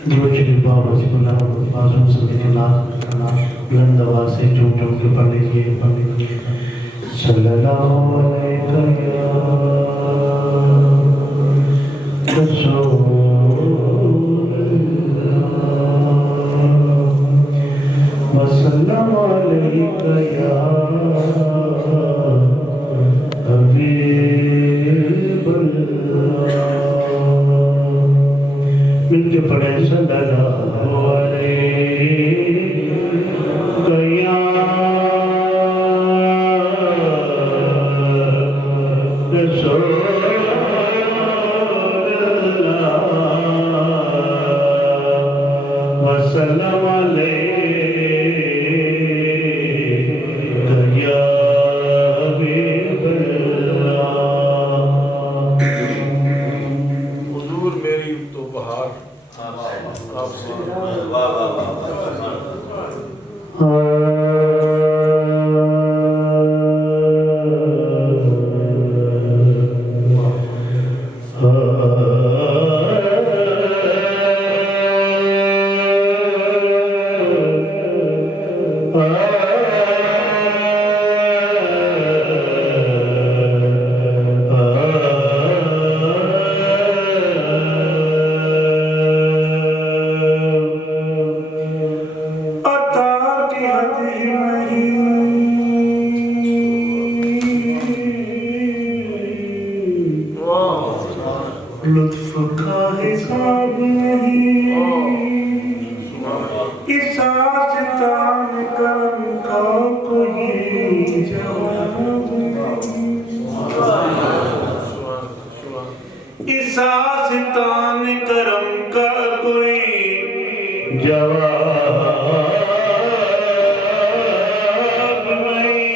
श्री बाबा जी आजम बुलंद आवाज से झूम झूम के पढ़ लीजिए सल्लल्लाहु अलैहि वसल्लम अलैका या हबीबल्लाह। मिलके पढ़े सल्लल्लाहु अलैका या रसूलल्लाह वसल्लम अलैका या हबीबल्लाह। हुजूर मेरी तो बहार आपसे लुत्फ का हिसाब नहीं, इस आस्तान करम का कोई जवाब नहीं, इस आस्तान करम का कोई जवाब नहीं।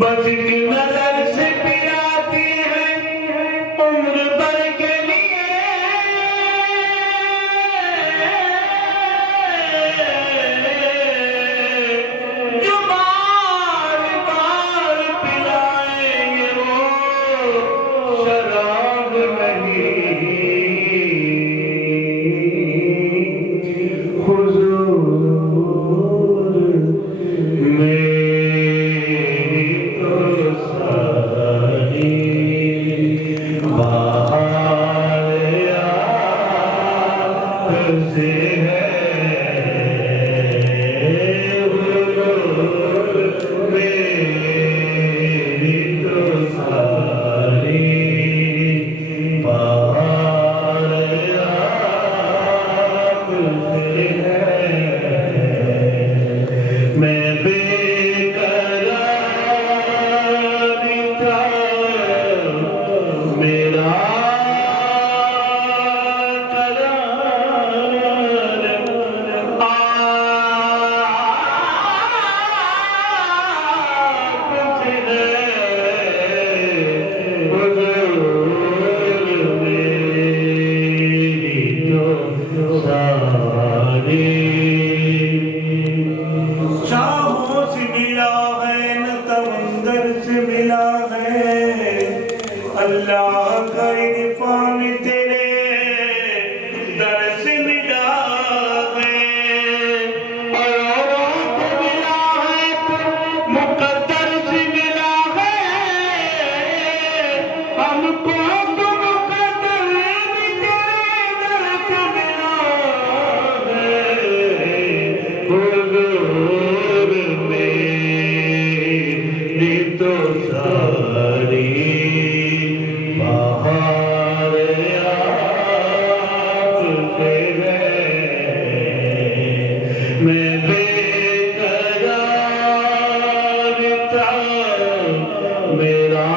बस एक नजर से पिलाती है उम्र भर के लिए, जो बार बार पिलाएंगे वो शराब नहीं। हुजूर मेरी तो सारी से है, मेरी तो सारी बहार आपसे है। मैं बेकरार था मेरा शाहों से मिला है न तमंदर से मिला है, अल्लाह का इरफान तेरे दर से मिला है। औरों को मिला है मुकद्दर से मिला है, हमको तो मुकद्दर भी तेरे दर से मिला है। हुजूर मेरी तो सारी बहार आपसे है। मैं बेकरार था मेरा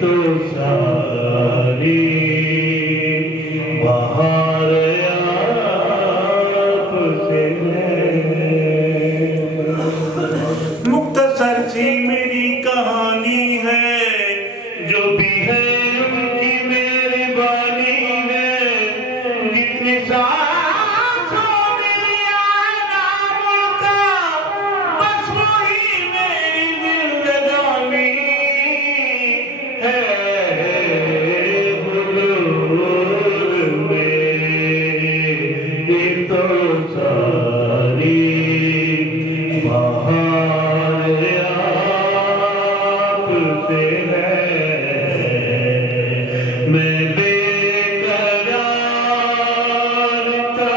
तो सारी बहार आपसे है। मुख्तसर सी मेरी कहानी है जो जो भी है उनकी मेहरबानी है, जितनी सांसों में लिया नामों का, बस वही मेरी जिंदगानी है। हुजूर मेरी तो सारी बहार आपसे है। मैं बेकरार था,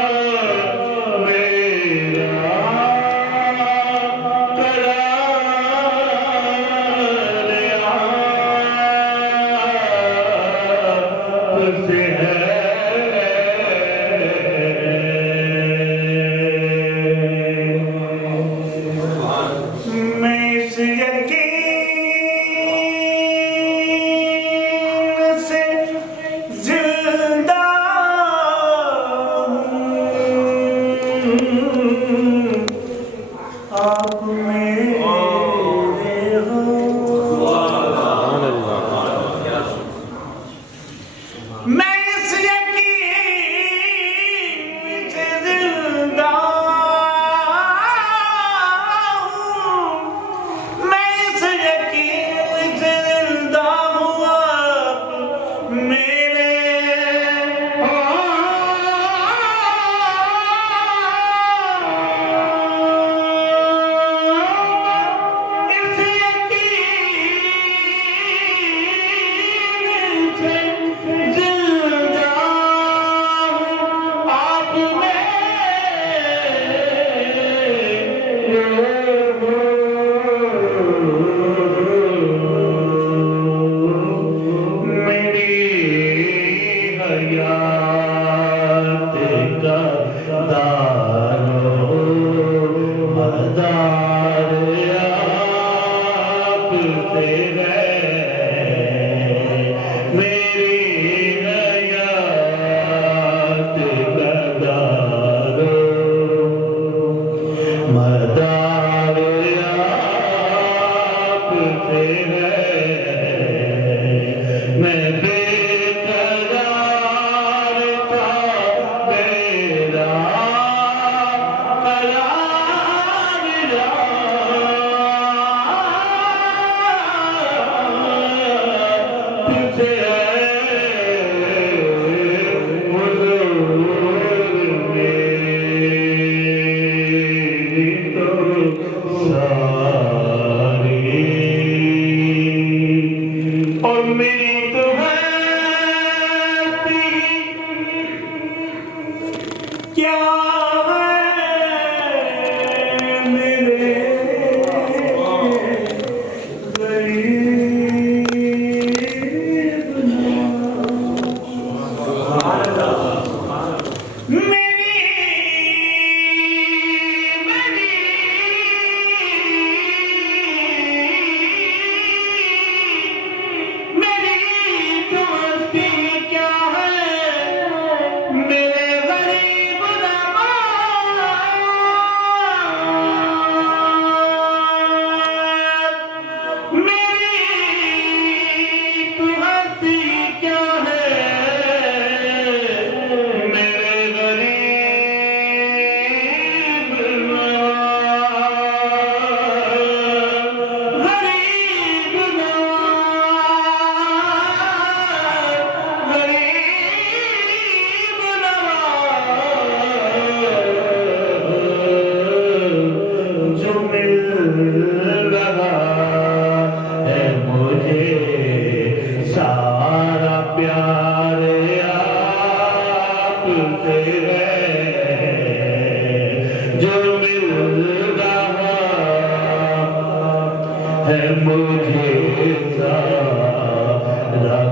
मेरा करार आपसे है। मैं इस यकीन से जिंदा हूँ, आप मेरे हो। मैं इस यकीन से जिंदा हूँ, मैं इस यकीन से जिंदा हूँ, आप मेरे हो। इस यकीन से जिंदा हूँ, आप मेरी हयात का दारो मदार आपसे है। मेरी हयात का दारो मदार आपसे है। मैं बेकरार था, मेरा करार आपसे है। हुजूर मेरी तो सारी और मेरी तो हस्ती क्या है मेरे है मुझे सारा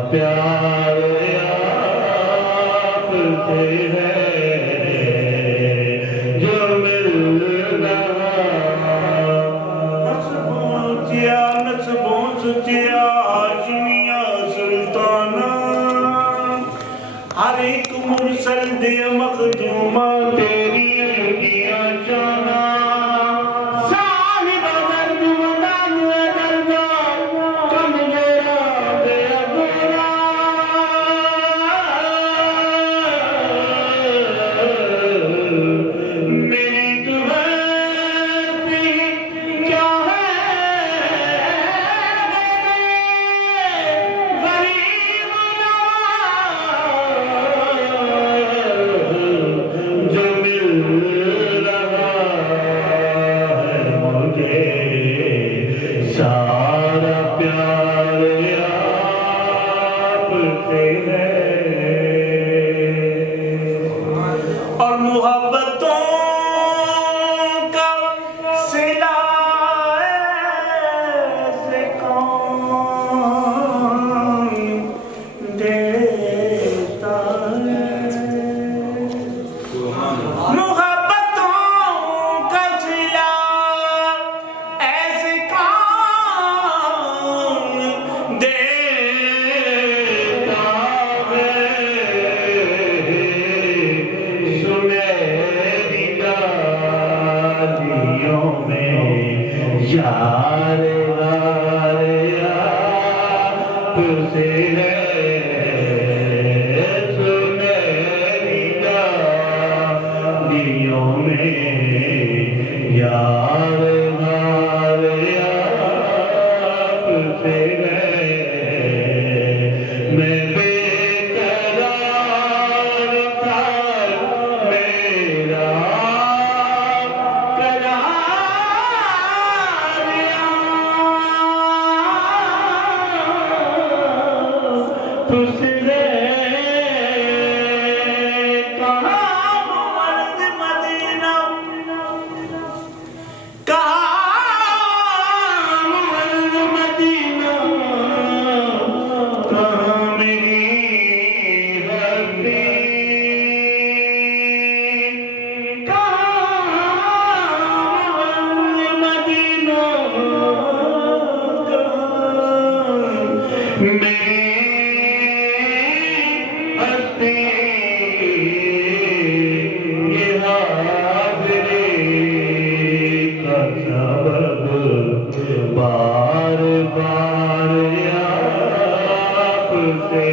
प्यार आपसे है जो मिल रहा। नस्बों सुचिया हाशमिया सुल्ताना हर एक मुरसल दे मखदूमा तेरी उंगलियां जाना साहिब दर्द मदान दर्द कम जोरा दे से है और मोहब्बतों का सिला ऐसे कौन देता है मोहब्बतों का सिला ऐसे कौन देता है सुनहरी गालियों में यार यार आपसे है सुनहरी गालियों में यार यार आपसे है मैं बेकरार था मेरा तुझसे कहाँ मर्द मदीना कहाँ मर्द मदीना कहाँ मेरी हस्ती कहाँ मर्द मदीना कहाँ मेरी ये हाज़िरी का सबब बार बार आपसे